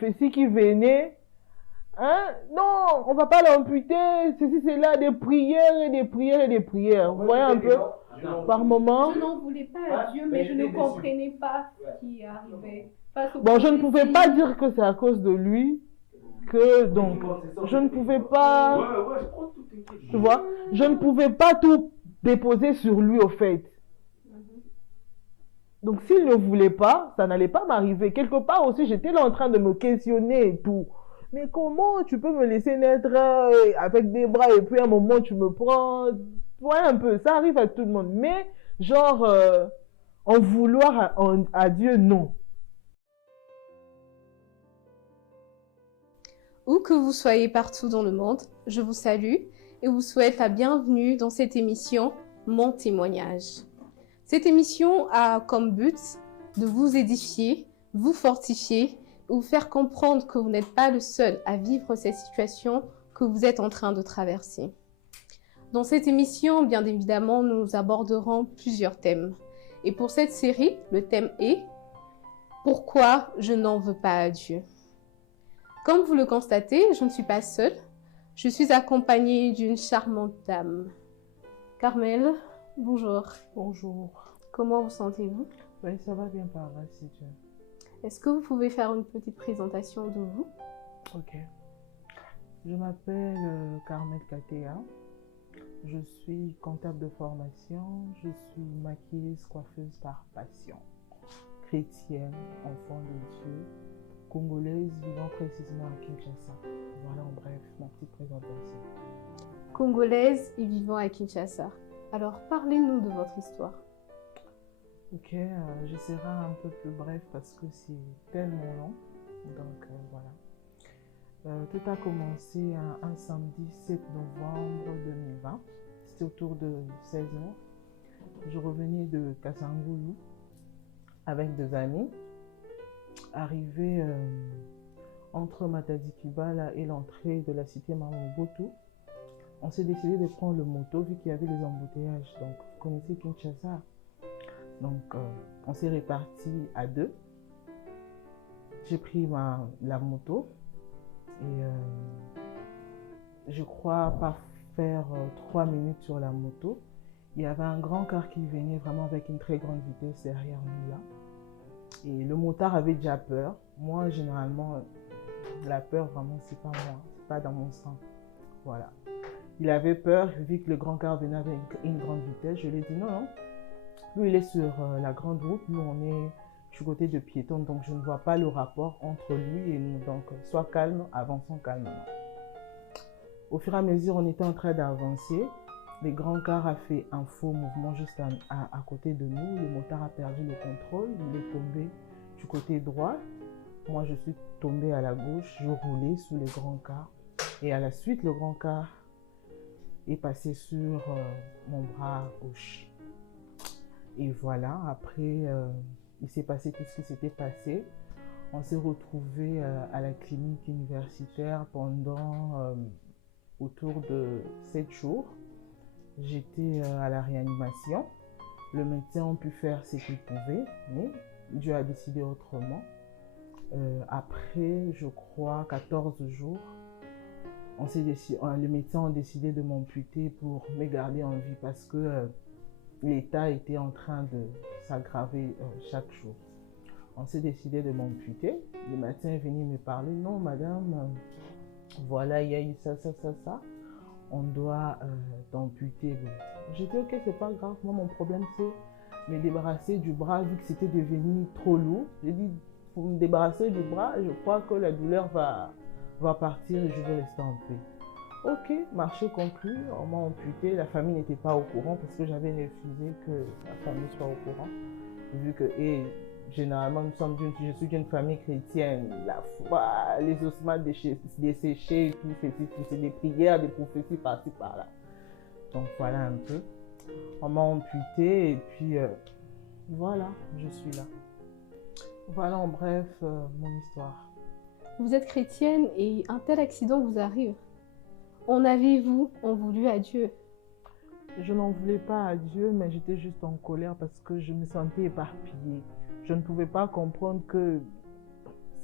prophéties qui venaient. Hein? Non, on va pas l'amputer, ceci, c'est là, des prières et des prières et des prières. Vous voyez un peu, par moment. Je n'en voulais pas à Dieu, mais je ne comprenais pas ce qui arrivait. Bon, je ne pouvais pas dire que c'est à cause de lui, que donc, je ne pouvais pas, tu vois, je ne pouvais pas tout déposer sur lui au fait. Donc, s'il ne voulait pas, ça n'allait pas m'arriver. Quelque part aussi, j'étais là en train de me questionner et tout. Mais comment tu peux me laisser naître avec des bras et puis à un moment tu me prends. Ouais, un peu, ça arrive à tout le monde. Mais genre, en vouloir à Dieu, non. Où que vous soyez partout dans le monde, je vous salue et vous souhaite la bienvenue dans cette émission Mon témoignage. Cette émission a comme but de vous édifier, vous fortifier et vous faire comprendre que vous n'êtes pas le seul à vivre cette situation que vous êtes en train de traverser. Dans cette émission, bien évidemment, nous aborderons plusieurs thèmes. Et pour cette série, le thème est « Pourquoi je n'en veux pas à Dieu ?» Comme vous le constatez, je ne suis pas seule. Je suis accompagnée d'une charmante dame. Carmel, bonjour. Bonjour. Comment vous sentez-vous? Oui, ça va bien par là, si Dieu. Est-ce que vous pouvez faire une petite présentation de vous? Ok. Je m'appelle Carmel Katea. Je suis comptable de formation. Je suis maquilleuse, coiffeuse par passion. Chrétienne, enfant de Dieu. Congolaise, vivant précisément à Kinshasa. Voilà en bref ma petite présentation. Congolaise et vivant à Kinshasa. Alors parlez-nous de votre histoire. Ok, j'essaierai un peu plus bref parce que c'est tellement long. Donc voilà. Tout a commencé un samedi 7 novembre 2020. C'était autour de 16 h. Je revenais de Kassangoulou avec des amis. Arrivé entre Matadi Kibala et l'entrée de la cité Mamobotu, on s'est décidé de prendre le moto vu qu'il y avait les embouteillages. Donc, vous connaissez Kinshasa. Donc, on s'est répartis à deux. J'ai pris la moto et je crois pas faire 3 minutes sur la moto. Il y avait un grand car qui venait vraiment avec une très grande vitesse derrière nous là. Et le motard avait déjà peur. Moi, généralement, la peur, vraiment, c'est pas moi. C'est pas dans mon sang. Voilà. Il avait peur, vu que le grand car venait avec une grande vitesse. Je lui ai dit non, non. Lui, il est sur la grande route. Nous, on est du côté de piéton. Donc, je ne vois pas le rapport entre lui et nous. Donc, sois calme, avançons calmement. Au fur et à mesure, on était en train d'avancer. Le grand car a fait un faux mouvement juste à côté de nous. Le motard a perdu le contrôle. Il est tombé du côté droit. Moi, je suis tombée à la gauche. Je roulais sous le grand car. Et à la suite, le grand car est passé sur mon bras gauche. Et voilà, après, il s'est passé tout ce qui s'était passé. On s'est retrouvés à la clinique universitaire pendant autour de 7 jours. J'étais à la réanimation. Le médecin a pu faire ce qu'il pouvait, mais Dieu a décidé autrement. Après, je crois, 14 jours, les médecins ont décidé de m'amputer pour me garder en vie parce que l'état était en train de s'aggraver chaque jour. On s'est décidé de m'amputer. Le médecin est venu me parler. Non, madame, voilà, il y a eu ça, ça, ça, ça. On doit t'amputer. J'ai dit, ok, c'est pas grave. Moi, mon problème, c'est me débarrasser du bras vu que c'était devenu trop lourd. J'ai dit, pour me débarrasser du bras, je crois que la douleur va partir et je vais rester en paix. Ok, marché conclu, on m'a amputé. La famille n'était pas au courant parce que j'avais refusé que la famille soit au courant. Vu que, généralement, je suis d'une famille chrétienne. La foi, les ossements desséchés, et tout, c'est des prières, des prophéties par-ci, par-là. Donc voilà un peu. On m'a amputé et puis voilà, je suis là. Voilà en bref mon histoire. Vous êtes chrétienne et un tel accident vous arrive. En avez-vous en voulu à Dieu? Je n'en voulais pas à Dieu, mais j'étais juste en colère parce que je me sentais éparpillée. Je ne pouvais pas comprendre que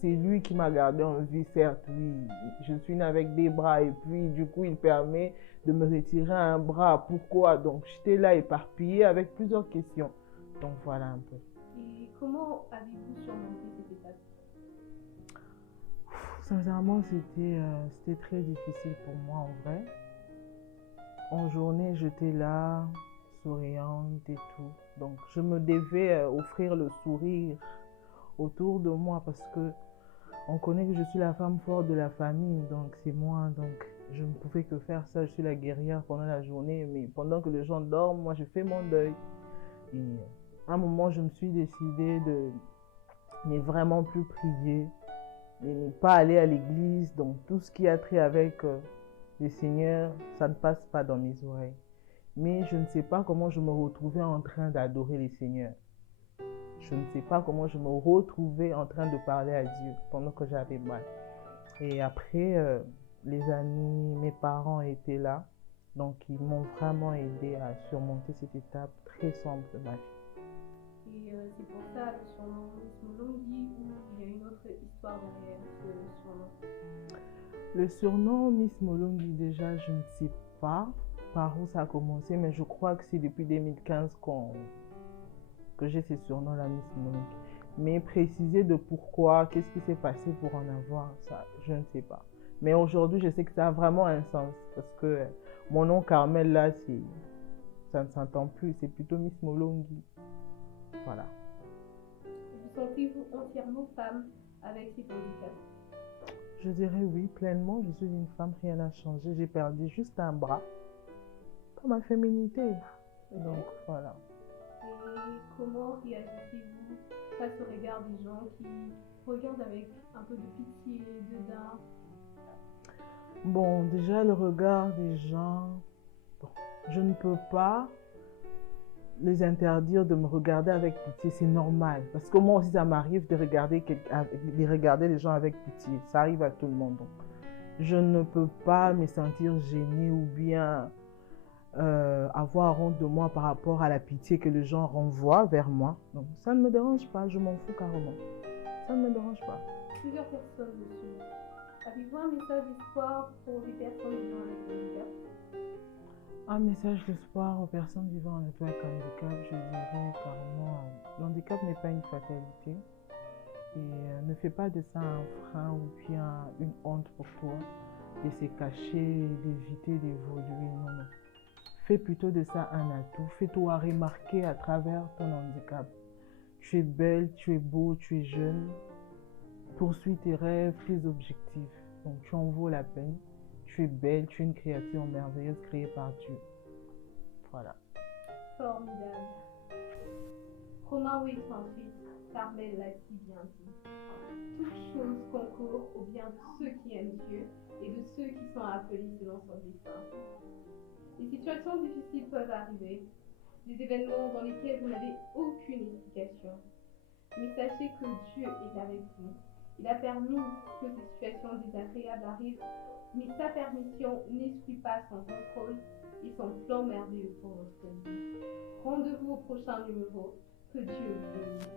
c'est lui qui m'a gardé en vie, certes, oui. Je suis née avec des bras et puis du coup, il permet de me retirer un bras. Pourquoi? Donc, j'étais là éparpillée avec plusieurs questions. Donc, voilà un peu. Et comment avez-vous surmonté cette étape? Sincèrement, c'était très difficile pour moi en vrai. En journée, j'étais là, souriante et tout. Donc, je me devais offrir le sourire autour de moi parce que on connaît que je suis la femme forte de la famille, donc c'est moi. Donc, je ne pouvais que faire ça. Je suis la guerrière pendant la journée, mais pendant que les gens dorment, moi, je fais mon deuil. Et à un moment, je me suis décidée de ne vraiment plus prier, de ne pas aller à l'église. Donc, tout ce qui a trait avec le Seigneur, ça ne passe pas dans mes oreilles. Mais je ne sais pas comment je me retrouvais en train d'adorer le Seigneur. Je ne sais pas comment je me retrouvais en train de parler à Dieu pendant que j'avais mal. Et après, les amis, mes parents étaient là. Donc, ils m'ont vraiment aidé à surmonter cette étape très sombre de ma vie. Et c'est pour ça le surnom Miss Molongi ou il y a une autre histoire derrière ce surnom? Le surnom Miss Molongi, déjà, je ne sais pas par où ça a commencé, mais je crois que c'est depuis 2015 que j'ai ce surnom-là, Miss Molongi. Mais préciser de pourquoi, qu'est-ce qui s'est passé pour en avoir, ça, je ne sais pas. Mais aujourd'hui, je sais que ça a vraiment un sens parce que mon nom Carmel, là, ça ne s'entend plus, c'est plutôt Miss Molongi. Voilà. Vous sentez-vous entièrement femme avec cet handicap? Je dirais oui, pleinement. Je suis une femme, rien n'a changé. J'ai perdu juste un bras pour ma féminité. Donc voilà. Et comment réagissez-vous face au regard des gens qui regardent avec un peu de pitié, de dédain? Bon, déjà le regard des gens, bon, je ne peux pas les interdire de me regarder avec pitié, c'est normal. Parce que moi aussi, ça m'arrive de regarder les gens avec pitié. Ça arrive à tout le monde. Donc, je ne peux pas me sentir gênée ou bien avoir honte de moi par rapport à la pitié que les gens renvoient vers moi. Donc, ça ne me dérange pas, je m'en fous carrément. Ça ne me dérange pas. Plusieurs personnes le suivent. Avez-vous un message d'espoir pour les personnes vivant avec handicap? Un message d'espoir aux personnes vivant avec handicap, je dirais carrément, l'handicap n'est pas une fatalité. Et ne fais pas de ça un frein ou bien une honte pour toi, de se cacher, d'éviter d'évoluer. Non, non. Fais plutôt de ça un atout. Fais-toi remarquer à travers ton handicap. Tu es belle, tu es beau, tu es jeune. Poursuis tes rêves, tes objectifs. Donc tu en vaux la peine. Tu es belle, tu es une créature merveilleuse créée par Dieu. Voilà. Formidable. Romains 8, 38, Carmel l'a si bien dit. Toute chose concourt au bien de ceux qui aiment Dieu et de ceux qui sont appelés selon son dessein. Les situations difficiles peuvent arriver, des événements dans lesquels vous n'avez aucune explication. Mais sachez que Dieu est avec vous. Il a permis que ces situations désagréables arrivent, mais sa permission n'exclut pas son contrôle et son plan merveilleux pour votre vie. Rendez-vous au prochain numéro. Que Dieu vous bénisse.